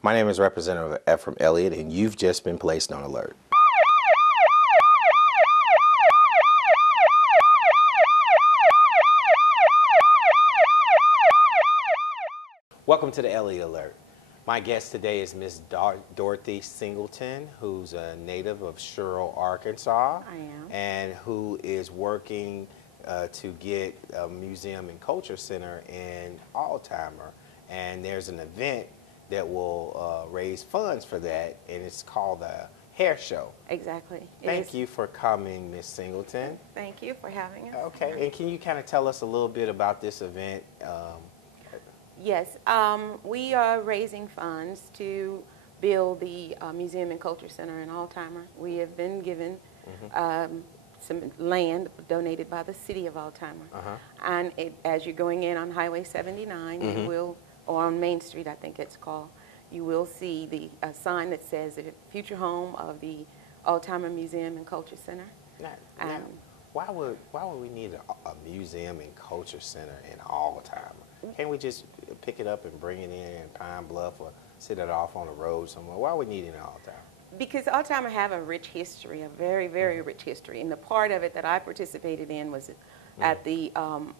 My name is Representative Ephraim Elliott, and you've just been placed on alert. Welcome to the Elliott Alert. My guest today is Miss Dorothy Singleton, who's a native of Sherrill, Arkansas. I am. And who is working to get a museum and culture center in Alzheimer. And there's an event that will raise funds for that, and it's called the Hair Show. Exactly. Thank you for coming, Miss Singleton. Thank you for having us. Okay, and can you kind of tell us a little bit about this event? Yes, we are raising funds to build the Museum and Culture Center in Alzheimer. We have been given some land donated by the city of Alzheimer. And as you're going in on Highway 79, you will, or on Main Street I think it's called, you will see the sign that says the future home of the Alzheimer Museum and Culture Center. Now, why would we need a museum and culture center in Alzheimer? Can't we just pick it up and bring it in Pine Bluff or sit it off on the road somewhere? Why would we need it in Alzheimer? Because Alzheimer have a rich history, a very, very rich history. And the part of it that I participated in was at the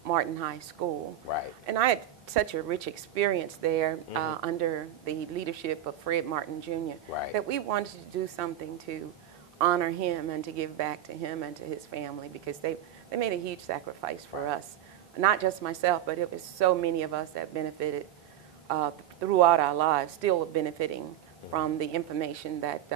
Martin High School. Right. And I had such a rich experience there under the leadership of Fred Martin Jr. Right. that we wanted to do something to honor him and to give back to him and to his family, because they made a huge sacrifice for us. Not just myself, but it was so many of us that benefited throughout our lives, still benefiting from the information that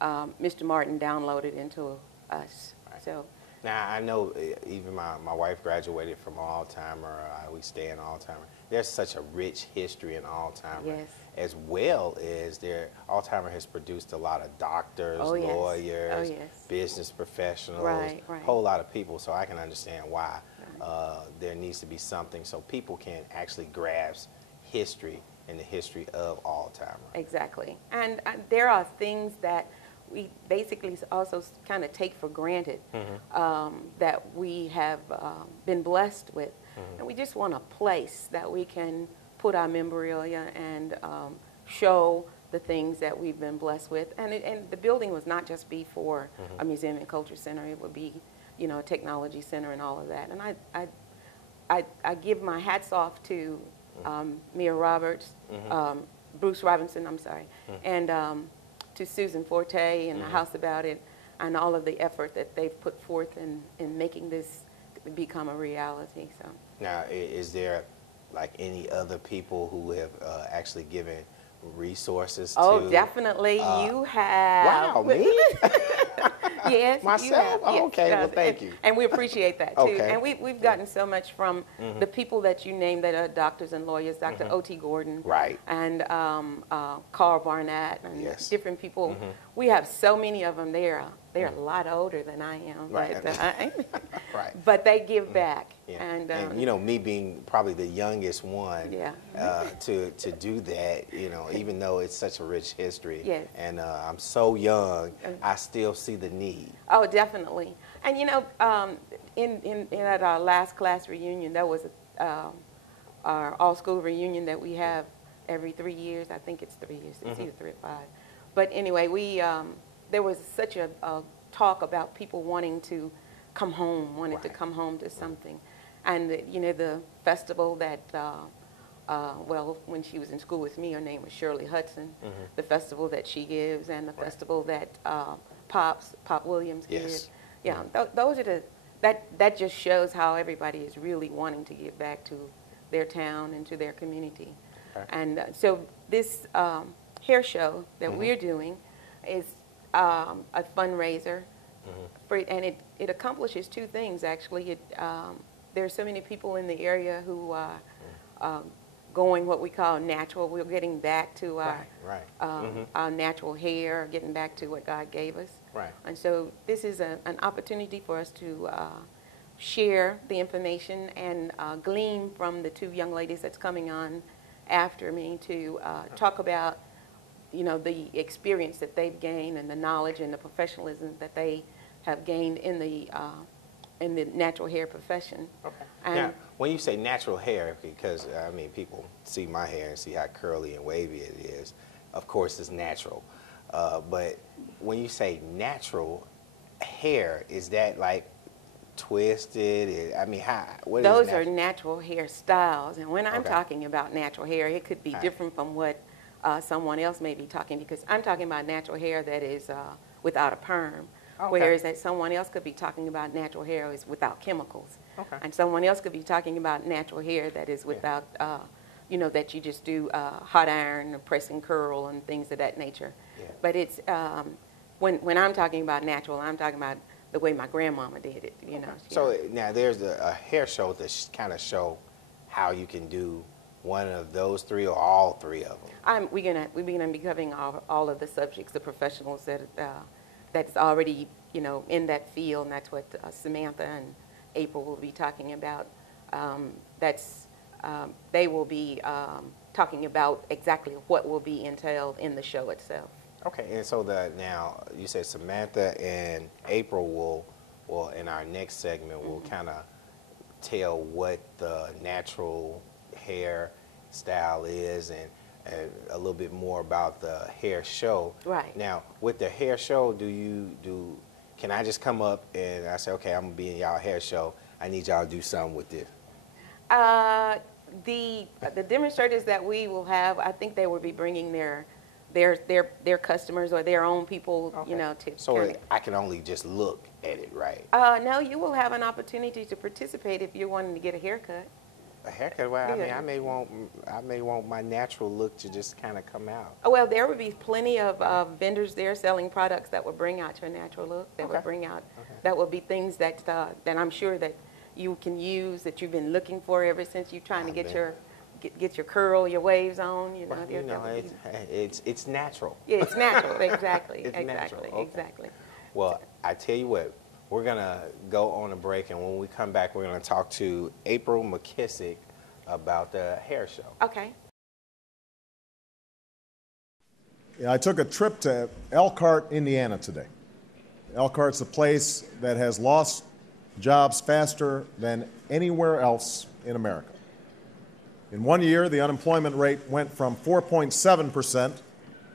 Mr. Martin downloaded into us. Right. So. Now, I know even my wife graduated from Alzheimer. We stay in Alzheimer. There's such a rich history in Alzheimer. Yes. As well as Alzheimer has produced a lot of doctors, lawyers, business professionals, right. a whole lot of people. So I can understand why there needs to be something so people can actually grasp history and the history of Alzheimer. Exactly. And there are things that we basically also kind of take for granted that we have been blessed with. And we just want a place that we can put our memorabilia and show the things that we've been blessed with. And the building was not just be for a museum and culture center. It would be, a technology center and all of that. And I give my hats off to Mia Roberts, Bruce Robinson, I'm sorry, and to Susan Forte and the House About It, and all of the effort that they've put forth in making this become a reality. So now, is there like any other people who have actually given resources to? Definitely. You have. Wow, me? Yes, myself? You have. Oh, yes, okay, well, thank you. And we appreciate that, too. Okay. And we've gotten so much from the people that you named that are doctors and lawyers, Dr. O.T. Gordon. Right. And Carl Barnett and different people. We have so many of them there. They're a lot older than I am. Right. But, Right. But they give back. Yeah. And me being probably the youngest one to do that, even though it's such a rich history, and I'm so young, I still see the need. Oh, definitely. And at our last class reunion, that was our all-school reunion that we have every 3 years. I think it's 3 years. It's either 3 or 5. But anyway, there was such a talk about people wanting to come home, to come home to something. And, the festival that, when she was in school with me, her name was Shirley Hudson, the festival that she gives, and the festival that Pop Williams gives. Yeah, those are that just shows how everybody is really wanting to give back to their town and to their community. Okay. And so this hair show that we're doing is a fundraiser, and it accomplishes two things, actually. There are so many people in the area who are going what we call natural. We're getting back to our natural hair, getting back to what God gave us. Right. And so this is an opportunity for us to share the information and glean from the two young ladies that's coming on after me to talk about the experience that they've gained and the knowledge and the professionalism that they have gained in the natural hair profession. Okay. And now, when you say natural hair, because I mean people see my hair and see how curly and wavy it is. Of course, it's natural. But when you say natural hair, is that like twisted? I mean, how? What is Those are natural? natural hairstyles, and when I'm Okay. talking about natural hair, it could be Right. different from what someone else may be talking, because I'm talking about natural hair that is without a perm, Okay. whereas that someone else could be talking about natural hair is without chemicals, Okay. and someone else could be talking about natural hair that is without, that you just do hot iron, or press and curl, and things of that nature. Yeah. But it's when I'm talking about natural, I'm talking about the way my grandmama did it. So now there's a hair show that kind of show how you can do one of those three or all three of them. We're gonna be covering all of the subjects, the professionals that's already in that field, and that's what Samantha and April will be talking about. They will be talking about exactly what will be entailed in the show itself. Okay, and so now you said Samantha and April will in our next segment will kind of tell what the natural hair style is and a little bit more about the hair show. Right. Now, with the hair show, can I just come up and I say, okay, I'm gonna be in y'all hair show. I need y'all to do something with this. The demonstrators that we will have, I think they will be bringing their customers or their own people, Okay. to. So I can only just look at it, right? No, you will have an opportunity to participate if you're wanting to get a haircut. A haircut. Well, I mean, Yeah. I may want my natural look to just kind of come out. Well, there will be plenty of vendors there selling products that will bring out your natural look. That will Okay. bring out. Okay. That will be things that I'm sure that you can use, that you've been looking for ever since you're trying to get your curl, your waves on. It's natural. Yeah, it's natural. Exactly. It's natural. Okay. Exactly. Well, I tell you what, we're gonna go on a break, and when we come back, we're gonna talk to April McKisick about the hair show. Okay. Yeah, I took a trip to Elkhart, Indiana today. Elkhart's a place that has lost jobs faster than anywhere else in America. In 1 year, the unemployment rate went from 4.7%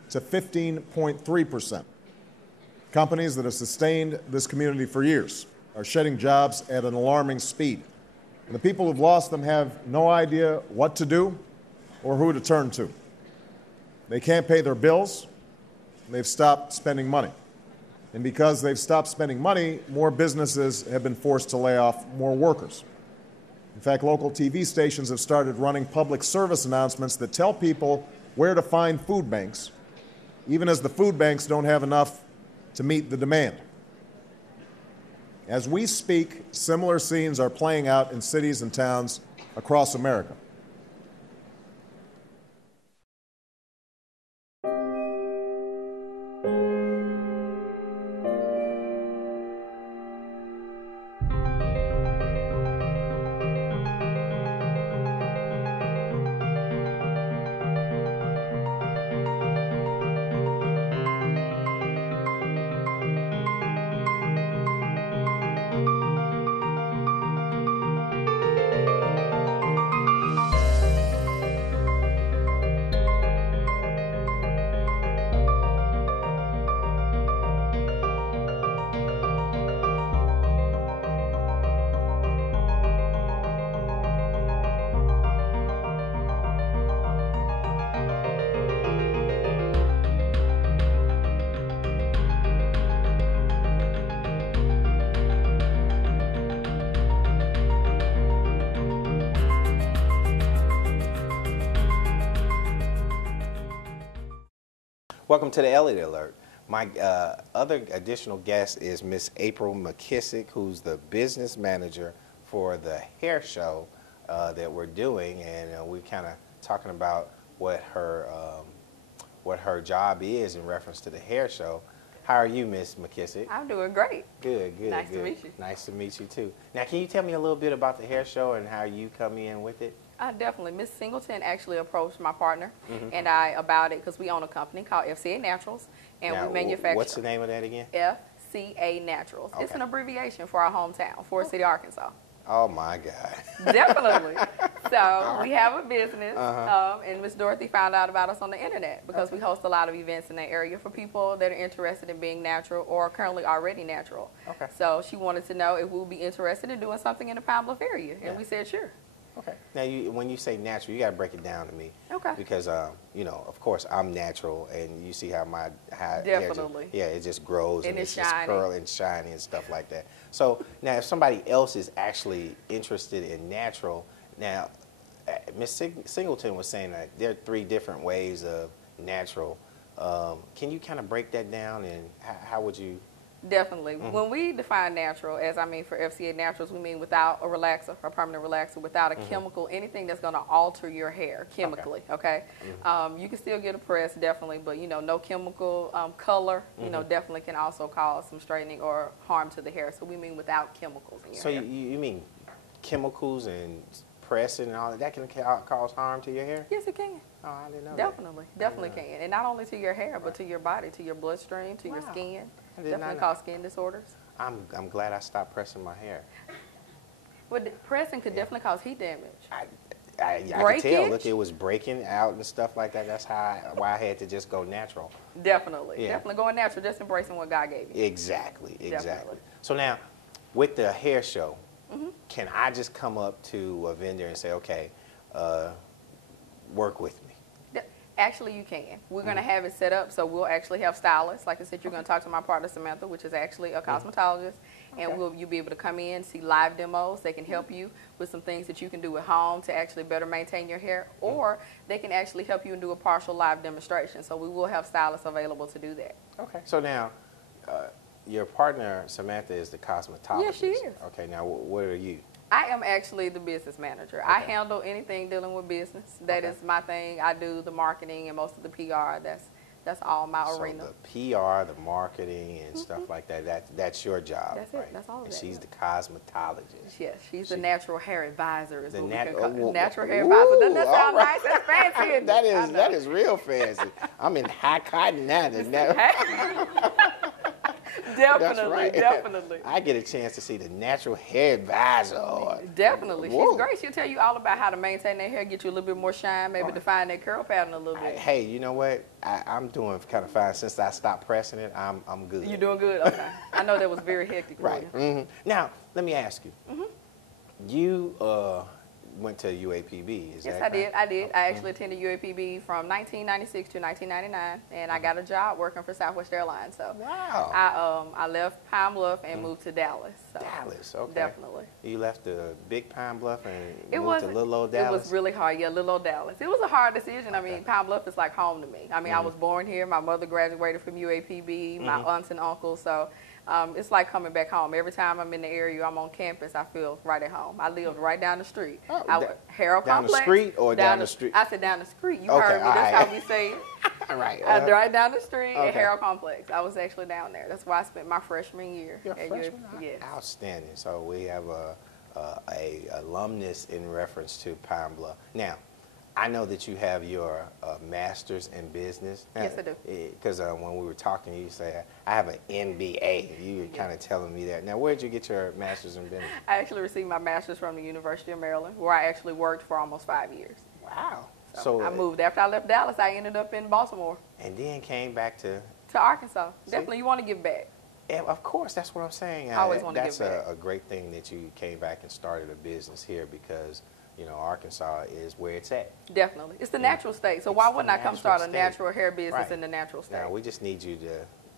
to 15.3%. Companies that have sustained this community for years are shedding jobs at an alarming speed. And the people who've lost them have no idea what to do or who to turn to. They can't pay their bills, and they've stopped spending money. And because they've stopped spending money, more businesses have been forced to lay off more workers. In fact, local TV stations have started running public service announcements that tell people where to find food banks, even as the food banks don't have enough to meet the demand. As we speak, similar scenes are playing out in cities and towns across America. Welcome to the Elliott Alert. My other additional guest is Miss April McKisick, who's the business manager for the hair show that we're doing, and we're kind of talking about what her job is in reference to the hair show. How are you, Miss McKisick? I'm doing great. Good, good, Nice good. to meet you. Nice to meet you too. Now, can you tell me a little bit about the hair show and how you come in with it? Definitely. Miss Singleton actually approached my partner and I about it because we own a company called FCA Naturals, and Now, we manufacture. What's the name of that again? FCA Naturals. It's Okay. an abbreviation for our hometown, Forest City, Arkansas. Oh my God. Definitely. So we have a business, and Miss Dorothy found out about us on the internet because we host a lot of events in the area for people that are interested in being natural or currently already natural. Okay. So she wanted to know if we would be interested in doing something in the Pine Bluff area, and Yeah. we said sure. Okay. Now, when you say natural, you got to break it down to me. Okay. Because, you know, of course, I'm natural, and you see how my hair Definitely. it just grows And it's just shiny. curly and shiny and stuff like that. So now, if somebody else is actually interested in natural, now, Miss Singleton was saying that there are 3 different ways of natural. Can you kind of break that down, and how would you? Definitely. When we define natural, as I mean for FCA Naturals, we mean without a relaxer, a permanent relaxer, without a chemical, anything that's going to alter your hair chemically, okay? You can still get a press, definitely, but, you know, no chemical color, you know, definitely can also cause some straightening or harm to the hair. So we mean without chemicals in your So hair. you mean chemicals and pressing and all that can cause harm to your hair? Yes, it can. Oh, I didn't know Definitely, definitely can. And not only to your hair, but to your body, to your bloodstream, to your Wow. skin. I did not Definitely know. cause skin disorders. that. I'm glad I stopped pressing my hair. But pressing could definitely cause heat damage. I could tell. Breakage? Look, it was breaking out and stuff like that. That's why I had to just go natural. Definitely. Yeah. Definitely going natural, just embracing what God gave you. Exactly. Definitely. So now, with the hair show, can I just come up to a vendor and say, okay, work with me? Actually, you can. We're going to have it set up, so we'll actually have stylists. Like I said, you're going to talk to my partner, Samantha, which is actually a cosmetologist, and you'll be able to come in, see live demos. They can help you with some things that you can do at home to actually better maintain your hair, or they can actually help you and do a partial live demonstration. So we will have stylists available to do that. Okay. So now, your partner, Samantha, is the cosmetologist. Yes, she is. Okay, now what are you? I am actually the business manager. I handle anything dealing with business. That is my thing. I do the marketing and most of the PR. That's all my arena. So the PR, the marketing, and stuff like that, that's your job, That's it. right? That's all of and that, she's yeah. the cosmetologist. Yes, she's the natural hair advisor. Is The what we nat- can call oh, it. Natural hair advisor. Doesn't that ooh, sound all nice? That's fancy. Isn't That it? I is know. that is real fancy. I'm in high cotton now. Definitely, right. definitely. I get a chance to see the natural hair advisor. Definitely. Whoa. She's great. She'll tell you all about how to maintain their hair, get you a little bit more shine, maybe define that curl pattern a little bit. Hey, you know what? I'm doing kind of fine. Since I stopped pressing it, I'm good. You doing good? Okay. I know that was very hectic for Right. you. Now, let me ask you. You went to UAPB, is Yes, that I did. correct? I did. I actually attended UAPB from 1996 to 1999, and I got a job working for Southwest Airlines. So Wow. I left Pine Bluff and moved to Dallas. So Dallas, okay. Definitely. You left the big Pine Bluff and It moved to wasn't. little old It Dallas? was really hard. Yeah, little old Dallas. It was a hard decision. I mean, Pine Bluff is like home to me. I mean, I was born here. My mother graduated from UAPB. My aunts and uncles. So it's like coming back home. Every time I'm in the area, I'm on campus, I feel right at home. I lived right down the street. Oh, Harold down the Complex. street or down the street? I said down the street. You Okay, heard me. all That's right. how we say it. All right. Right down the street okay. at Harold Complex. I was actually down there. That's where I spent my freshman year. You're a at freshman? Yes. Outstanding. So we have a alumnus in reference to Pine Bluff. Now, I know that you have your master's in business. Yes, I do. Because when we were talking, you say, I have an MBA. You were kind of telling me that. Now, where did you get your master's in business? I actually received my master's from the University of Maryland, where I actually worked for almost 5 years. Wow. So I moved. After I left Dallas, I ended up in Baltimore And then came back to... to Arkansas. Definitely, you want to give back. Yeah, of course, that's what I'm saying. I always want to That's give back. a great thing that you came back and started a business here because, you know, Arkansas is where it's at. Definitely. It's the natural state. So why It's wouldn't the I come natural start a state. natural hair business Right. in the natural state? Now, we just need you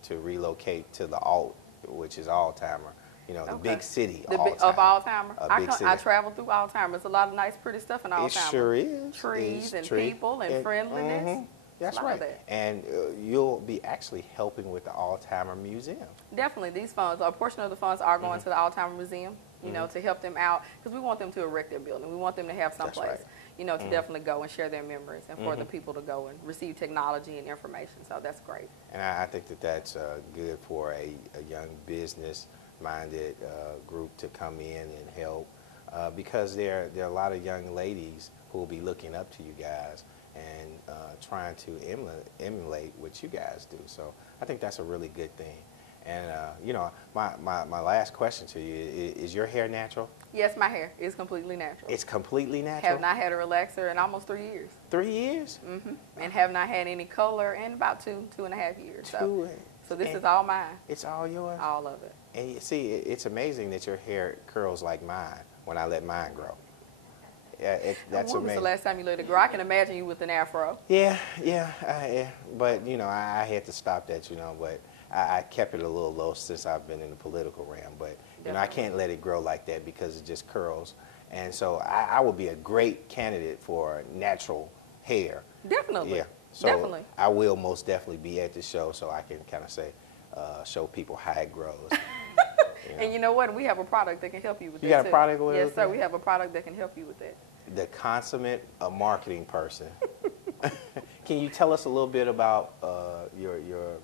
to relocate to the alt, which is Alzheimer. You know, the Okay. big city Of Alzheimer. Alzheimer. A big I city. travel through Alzheimer. There's a lot of nice, pretty stuff in Alzheimer. It sure is. Trees and It's people and friendliness. That's A lot of right. that. And you'll be actually helping with the Alzheimer Museum. Definitely, these funds, a portion of the funds are going to the Alzheimer Museum, you know, to help them out, because we want them to erect their building. We want them to have some That's place, right. you know, to definitely go and share their memories and for the people to go and receive technology and information. So that's great. And I think that that's good for a young business-minded group to come in and help because there are a lot of young ladies who will be looking up to you guys and trying to emulate what you guys do. So I think that's a really good thing. And you know, my last question to you is your hair natural? Yes, my hair is completely natural. It's completely natural? Have not had a relaxer in almost 3 years. 3 years? Mm-hmm. And have not had any color in about 2.5 years. So this is all mine. It's all yours? All of it. And you see, it's amazing that your hair curls like mine when I let mine grow. That's when was amazing. the last time you let it grow? I can imagine you with an afro. Yeah. But, you know, I had to stop that, you know, but I kept it a little low since I've been in the political realm. But, you know, I can't let it grow like that because it just curls. And so I would be a great candidate for natural hair. Definitely. Yeah. So definitely. I will most definitely be at the show so I can kind of say, show people how it grows. You know. And you know what? We have a product that can help you with that. You got too. a product with Yes, it? sir. We have a product that can help you with that. The consummate marketing person. Can you tell us a little bit about your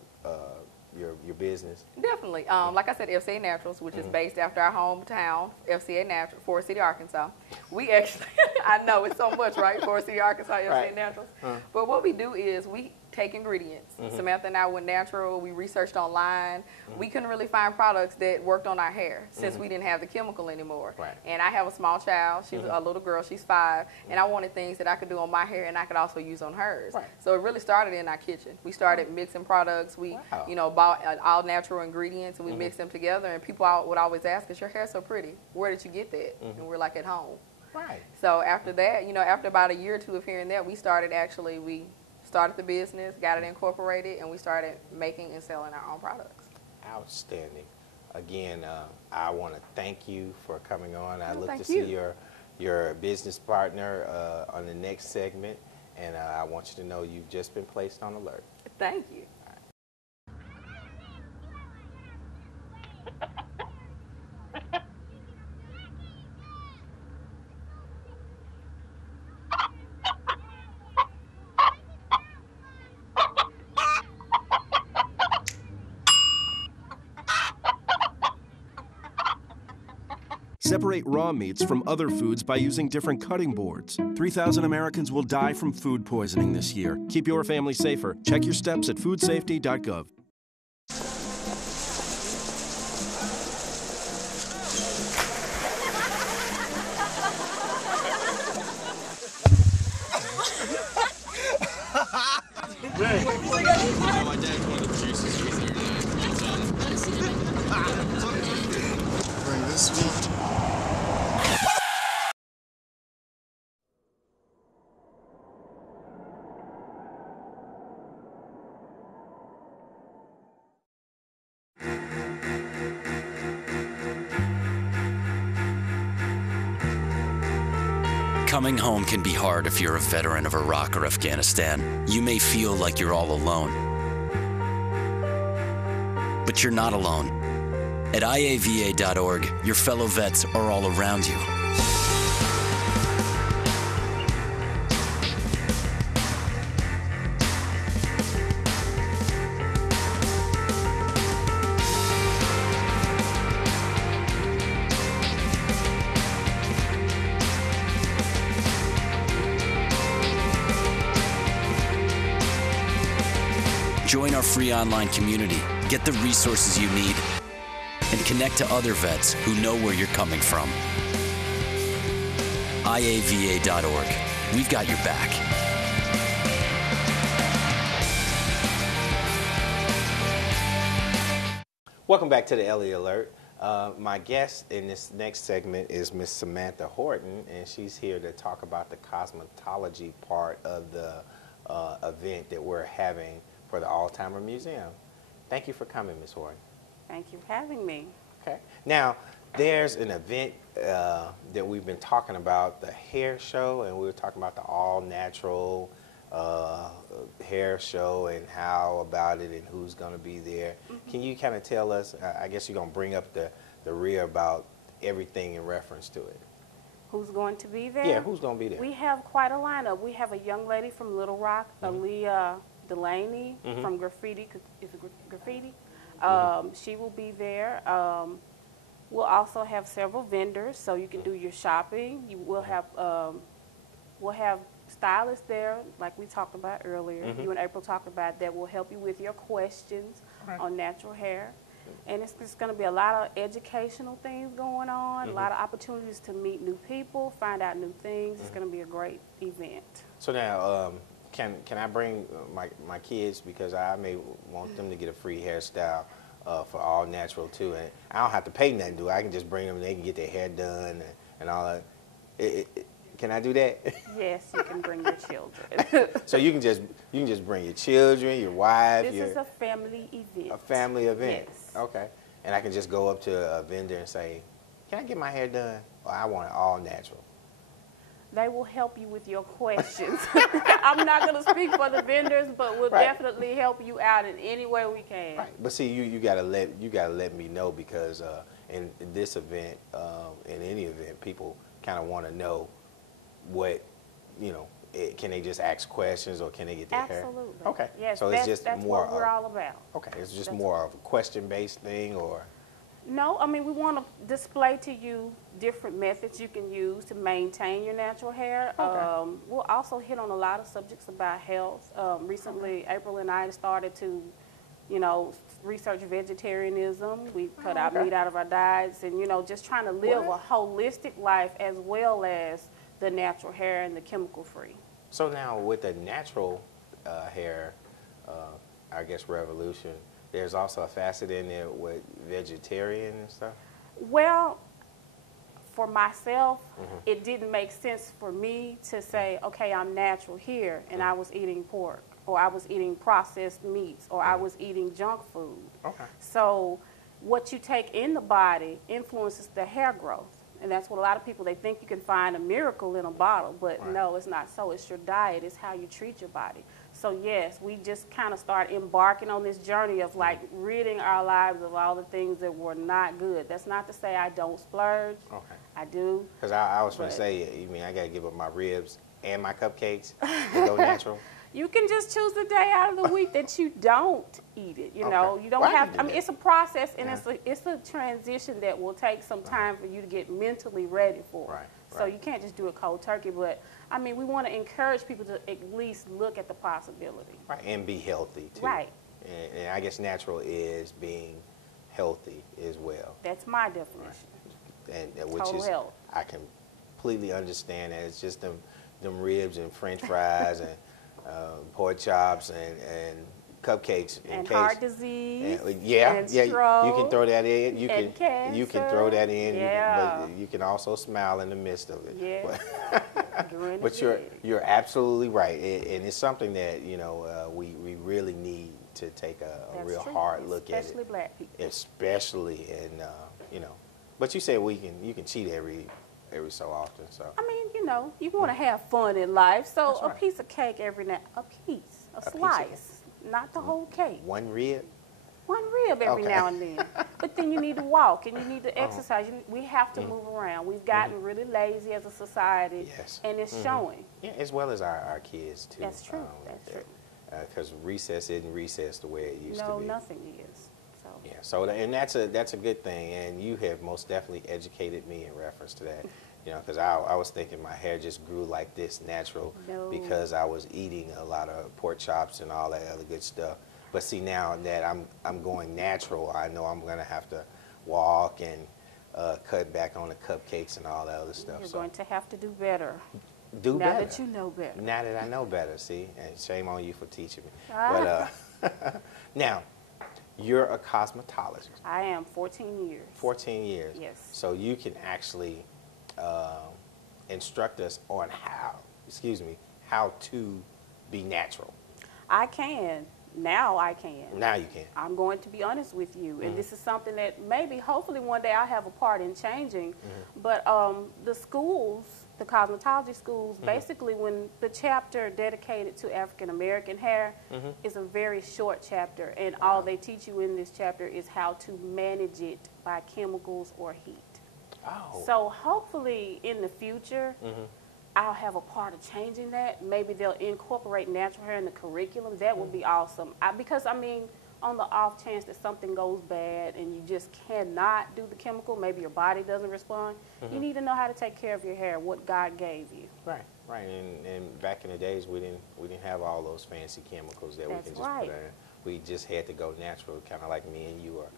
business? Definitely. Like I said, FCA Naturals, which is based after our hometown, FCA Naturals, Forest City, Arkansas. We actually, I know it's so much, right? Forest City, Arkansas, FCA Right. Naturals. But what we do is we take ingredients. Samantha and I went natural. We researched online. We couldn't really find products that worked on our hair since we didn't have the chemical anymore. Right. And I have a small child. She's a little girl. She's 5. And I wanted things that I could do on my hair and I could also use on hers. Right. So it really started in our kitchen. We started mixing products. We, Wow. you know, bought all natural ingredients and we mixed them together. And people would always ask us, your hair's so pretty. Where did you get that? And we're like, at home. Right. So after that, you know, after about a year or two of hearing that, we started the business, got it incorporated, and we started making and selling our own products. Outstanding. Again, I want to thank you for coming on. I look thank to see you. your business partner on the next segment, and I want you to know you've just been placed on alert. Thank you. Separate raw meats from other foods by using different cutting boards. 3,000 Americans will die from food poisoning this year. Keep your family safer. Check your steps at foodsafety.gov. My dad's one of the producers for Bring this week. Coming home can be hard if you're a veteran of Iraq or Afghanistan. You may feel like you're all alone. But you're not alone. At IAVA.org, your fellow vets are all around you. Join our free online community, get the resources you need, and connect to other vets who know where you're coming from. IAVA.org. We've got your back. Welcome back to the Elliott Alert. My guest in this next segment is Miss Samantha Horton, and she's here to talk about the cosmetology part of the event that we're having for the Alzheimer Museum. Thank you for coming, Ms. Horton. Thank you for having me. Okay. Now, there's an event that we've been talking about, the hair show, and we were talking about the all-natural hair show and how about it and who's going to be there. Can you kind of tell us, I guess you're going to bring up the rear about everything in reference to it. Who's going to be there? Yeah, who's going to be there? We have quite a lineup. We have a young lady from Little Rock, Aaliyah Delaney from Graffiti. Is it Graffiti? She will be there. We'll also have several vendors, so you can do your shopping. We'll have stylists there, like we talked about earlier. You and April talked about that will help you with your questions on natural hair. And it's just going to be a lot of educational things going on, a lot of opportunities to meet new people, find out new things. It's going to be a great event. So now, can I bring my kids, because I may want them to get a free hairstyle for all natural too, and I don't have to pay nothing, do I? I can just bring them and they can get their hair done and all that. Can I do that? Yes, you can bring your children. So you can just bring your children, your wife. This is a family event. A family event. Yes. Okay. And I can just go up to a vendor and say, "Can I get my hair done? Or I want it all natural." They will help you with your questions. I'm not going to speak for the vendors, but we'll definitely help you out in any way we can. Right. But see, you gotta let me know, because in this event, in any event, people kind of want to know what, can they just ask questions, or can they get their hair? Absolutely. Okay. Yes, so it's just that's more what we're all about. Okay. It's just more of a question-based thing, or? No, I mean, we want to display to you different methods you can use to maintain your natural hair. Okay. We'll also hit on a lot of subjects about health. Recently, April and I started to, research vegetarianism. We cut out meat out of our diets, and, just trying to live a holistic life as well as the natural hair and the chemical-free. So now with the natural hair, I guess, revolution, there's also a facet in there with vegetarian and stuff? Well, for myself, it didn't make sense for me to say, okay, I'm natural here, and I was eating pork, or I was eating processed meats, or I was eating junk food. Okay. So what you take in the body influences the hair growth. And that's what a lot of people, they think you can find a miracle in a bottle, but no, it's not so. It's your diet. It's how you treat your body. So yes, we just kind of start embarking on this journey of like ridding our lives of all the things that were not good. That's not to say I don't splurge. Okay. I do. Because I was going to say, you mean I got to give up my ribs and my cupcakes to go natural? You can just choose the day out of the week that you don't eat it. You know, you don't have. I mean, it's a process, and it's a transition that will take some time for you to get mentally ready for. Right. So you can't just do a cold turkey. But I mean, we want to encourage people to at least look at the possibility. Right, and be healthy too. Right. And I guess natural is being healthy as well. That's my definition. And which Total is health. I completely understand that. It's just them ribs and French fries and pork chops and cupcakes and heart disease. And, and you stroke, can throw that in. You and can cancer. You can throw that in. Yeah. But you can also smile in the midst of it. Yeah. But you're absolutely right, and it's something that we really need to take a real hard look at it. Especially black people. Especially in but you say you can cheat every so often. So I mean, you want to have fun in life. So a piece of cake every now, a slice, not the whole cake. One rib. One rib every now and then. But then you need to walk and you need to exercise. We have to move around. We've gotten really lazy as a society, and it's showing. Yeah, as well as our kids too. That's true. That's true. Because recess isn't recess the way it used to be. No, nothing is. So. Yeah. So and that's a good thing, and you have most definitely educated me in reference to that. Because I was thinking my hair just grew like this natural because I was eating a lot of pork chops and all that other good stuff. But see, now that I'm going natural, I know I'm going to have to walk and cut back on the cupcakes and all that other stuff. You're going to have to do better. Do better. Now that you know better. Now that I know better, see? And shame on you for teaching me. But now, you're a cosmetologist. I am 14 years. 14 years. Yes. So you can actually instruct us on how to be natural. I can. Now I can. Now you can. I'm going to be honest with you, and this is something that maybe, hopefully one day I'll have a part in changing, but the schools, the cosmetology schools, basically when the chapter dedicated to African American hair is a very short chapter, and all they teach you in this chapter is how to manage it by chemicals or heat. Oh. So hopefully in the future, I'll have a part of changing that. Maybe they'll incorporate natural hair in the curriculum. That would be awesome. Because, I mean, on the off chance that something goes bad and you just cannot do the chemical, maybe your body doesn't respond, you need to know how to take care of your hair, what God gave you. Right. And back in the days, we didn't have all those fancy chemicals that we can just put in. We just had to go natural, kind of like me and you are.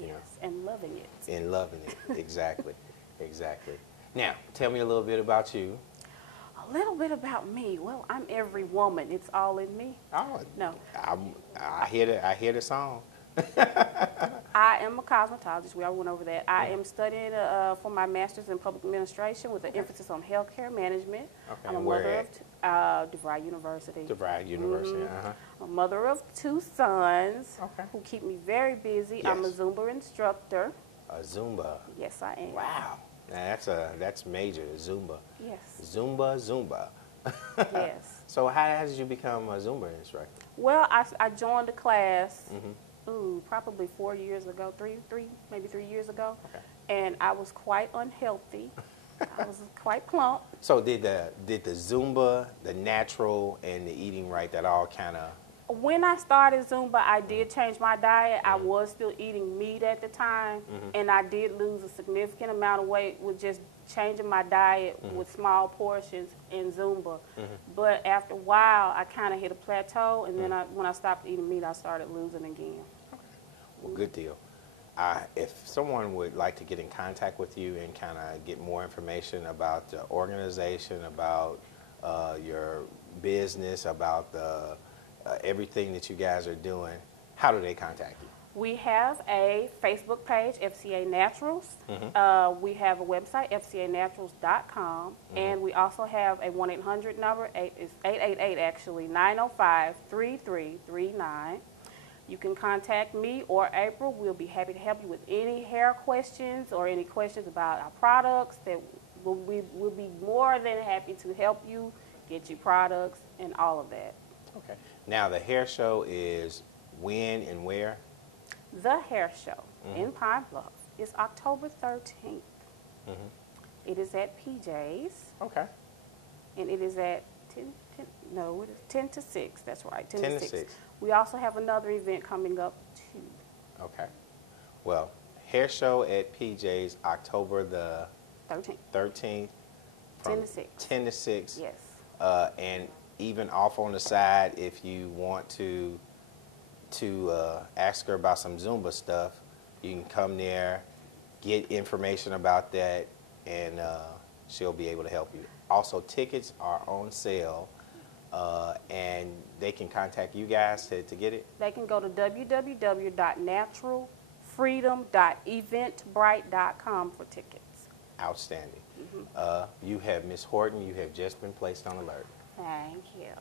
You know, Yes, and loving it. and loving it. Exactly, exactly. Now, tell me a little bit about you. A little bit about me. Well, I'm every woman. It's all in me. Oh, No. I hear the song. I am a cosmetologist. We already went over that. I am studying for my master's in public administration with an emphasis on healthcare management. Okay, I'm a where mother at? of DeVry University. DeVry University. I'm a mother of 2 sons Okay. who keep me very busy. I'm a Yes. Zumba instructor. A Zumba. Yes, I am. Wow. Now that's major. Zumba. Yes. Zumba. Yes. So how did you become a Zumba instructor? Well, I joined the class, probably 4 years ago, maybe 3 years ago, Okay. and I was quite unhealthy. I was quite plump. So did the Zumba, the natural, and the eating right, that all kind of... When I started Zumba, I did change my diet. I was still eating meat at the time, and I did lose a significant amount of weight with just changing my diet with small portions in Zumba. But after a while, I kind of hit a plateau, and then when I stopped eating meat, I started losing again. Well, good deal. If someone would like to get in contact with you and kind of get more information about the organization, about your business, about the everything that you guys are doing, how do they contact you? We have a Facebook page, FCA Naturals. We have a website, fcanaturals.com. And we also have a 1-800 number. It's 888, actually, 905-3339. You can contact me or April. We'll be happy to help you with any hair questions or any questions about our products. We'll be more than happy to help you, get you products, and all of that. Okay. Now, the hair show is when and where? The hair show in Pine Bluff is October 13th. It is at PJ's, Okay. and it is at 10 to 6. That's right, 10 10 to to 6. 6. We also have another event coming up, too. Okay. Well, hair show at PJ's October the 13th. 10 to 6. 10 to 6. Yes. And even off on the side, if you want to ask her about some Zumba stuff, you can come there, get information about that, and she'll be able to help you. Also, tickets are on sale, and they can contact you guys to get it. They can go to www.naturalfreedom.eventbrite.com for tickets. Outstanding. You have Miss Horton. You have just been placed on alert. Thank you.